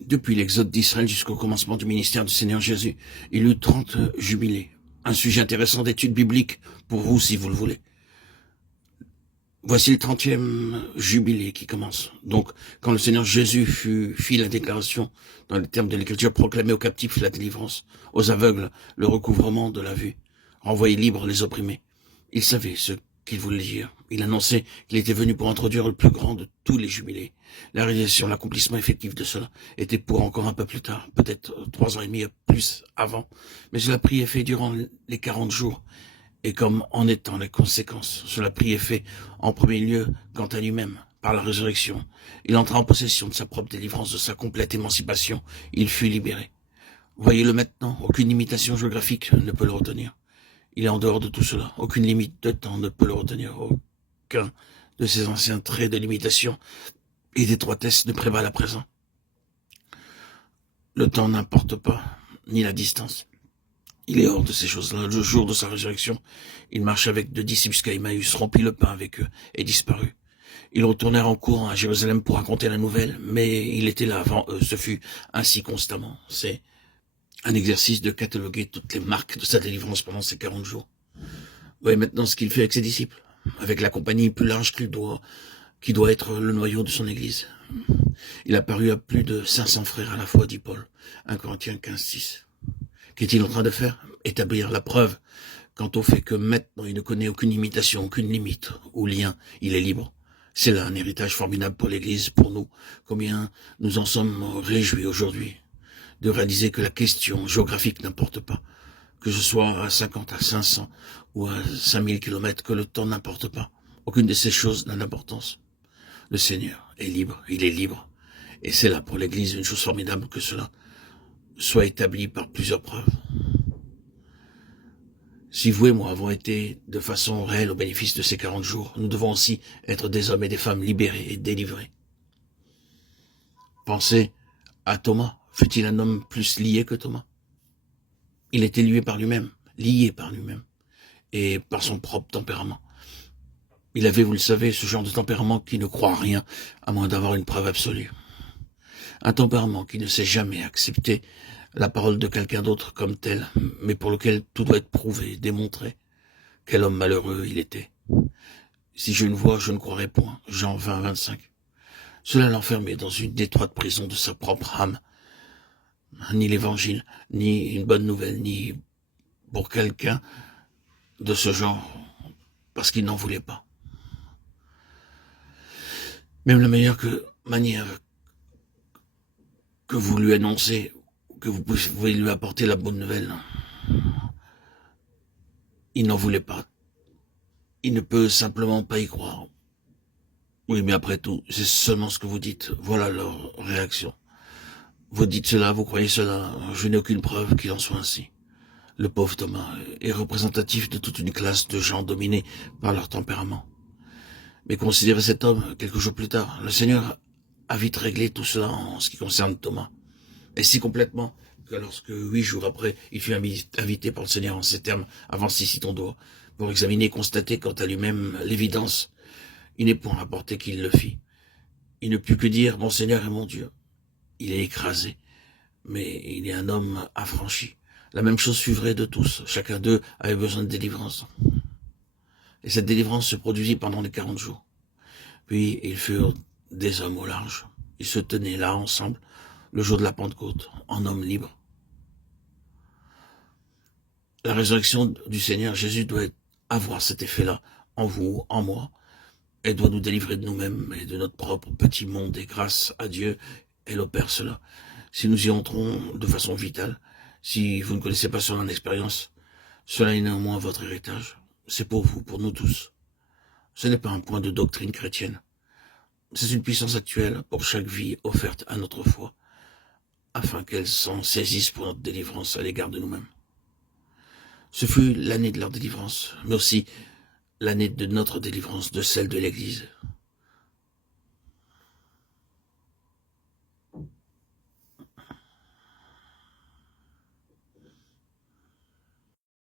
Depuis l'exode d'Israël jusqu'au commencement du ministère du Seigneur Jésus, il y eut 30 jubilés. Un sujet intéressant d'étude biblique pour vous si vous le voulez. Voici le 30e jubilé qui commence. Donc, quand le Seigneur Jésus fit la déclaration, dans les termes de l'Écriture, proclamer aux captifs la délivrance, aux aveugles le recouvrement de la vue, renvoyer libres les opprimés. Il savait ce qu'il voulait dire. Il annonçait qu'il était venu pour introduire le plus grand de tous les jubilés. La réalisation, l'accomplissement effectif de cela était pour encore un peu plus tard, peut-être 3 ans et demi plus avant. Mais cela pris et fait durant les 40 jours. Et comme en étant les conséquences, cela pris et fait en premier lieu quant à lui-même, par la résurrection. Il entra en possession de sa propre délivrance, de sa complète émancipation. Il fut libéré. Voyez-le maintenant, aucune limitation géographique ne peut le retenir. Il est en dehors de tout cela. Aucune limite de temps ne peut le retenir. Aucun de ces anciens traits de limitation et d'étroitesse ne prévalent à présent. Le temps n'importe pas, ni la distance. Il est hors de ces choses-là. Le jour de sa résurrection, il marche avec 2 disciples jusqu'à Emmaüs, rompit le pain avec eux et disparut. Ils retournèrent en courant à Jérusalem pour raconter la nouvelle, mais il était là avant eux. Ce fut ainsi constamment. C'est un exercice de cataloguer toutes les marques de sa délivrance pendant ces 40 jours. Voyez maintenant ce qu'il fait avec ses disciples, avec la compagnie plus large qui doit être le noyau de son Église. Il apparut à plus de 500 frères à la fois, dit Paul, 1 Corinthiens 15:6. Qu'est-il en train de faire? Établir la preuve quant au fait que maintenant il ne connaît aucune limitation, aucune limite ou lien, il est libre. C'est là un héritage formidable pour l'Église, pour nous. Combien nous en sommes réjouis aujourd'hui de réaliser que la question géographique n'importe pas, que ce soit à 50, à 500 ou à 5000 kilomètres, que le temps n'importe pas. Aucune de ces choses n'a d'importance. Le Seigneur est libre, il est libre. Et c'est là pour l'Église une chose formidable que cela soit établi par plusieurs preuves. Si vous et moi avons été de façon réelle au bénéfice de ces 40 jours, nous devons aussi être des hommes et des femmes libérés et délivrés. Pensez à Thomas. Fut-il un homme plus lié que Thomas? Il était lié par lui-même, et par son propre tempérament. Il avait, vous le savez, ce genre de tempérament qui ne croit à rien, à moins d'avoir une preuve absolue. Un tempérament qui ne sait jamais accepter la parole de quelqu'un d'autre comme telle, mais pour lequel tout doit être prouvé, démontré. Quel homme malheureux il était. Si je ne vois, je ne croirai point. Jean 20, 25. Cela l'enfermait dans une étroite prison de sa propre âme. Ni l'évangile, ni une bonne nouvelle, ni pour quelqu'un de ce genre, parce qu'il n'en voulait pas. Même la meilleure manière que vous lui annoncez, que vous pouvez lui apporter la bonne nouvelle, il n'en voulait pas. Il ne peut simplement pas y croire. Oui, mais après tout, c'est seulement ce que vous dites. Voilà leur réaction. Vous dites cela, vous croyez cela, je n'ai aucune preuve qu'il en soit ainsi. Le pauvre Thomas est représentatif de toute une classe de gens dominés par leur tempérament. Mais considérez cet homme quelques jours plus tard. Le Seigneur a vite réglé tout cela en ce qui concerne Thomas. Et si complètement que lorsque 8 jours après, il fut invité par le Seigneur en ces termes, avant ceci ton doigt, pour examiner et constater quant à lui-même l'évidence, il n'est point rapporté qu'il le fit. Il ne put que dire, mon Seigneur et mon Dieu. Il est écrasé, mais il est un homme affranchi. La même chose fut vraie de tous. Chacun d'eux avait besoin de délivrance. Et cette délivrance se produisit pendant les 40 jours. Puis ils furent des hommes au large. Ils se tenaient là ensemble, le jour de la Pentecôte, en hommes libres. La résurrection du Seigneur Jésus doit avoir cet effet-là, en vous, en moi, et doit nous délivrer de nous-mêmes et de notre propre petit monde. Et grâce à Dieu, elle opère cela. Si nous y entrons de façon vitale, si vous ne connaissez pas son expérience, cela est néanmoins votre héritage. C'est pour vous, pour nous tous. Ce n'est pas un point de doctrine chrétienne. C'est une puissance actuelle pour chaque vie offerte à notre foi, afin qu'elle s'en saisisse pour notre délivrance à l'égard de nous-mêmes. Ce fut l'année de leur délivrance, mais aussi l'année de notre délivrance, de celle de l'Église.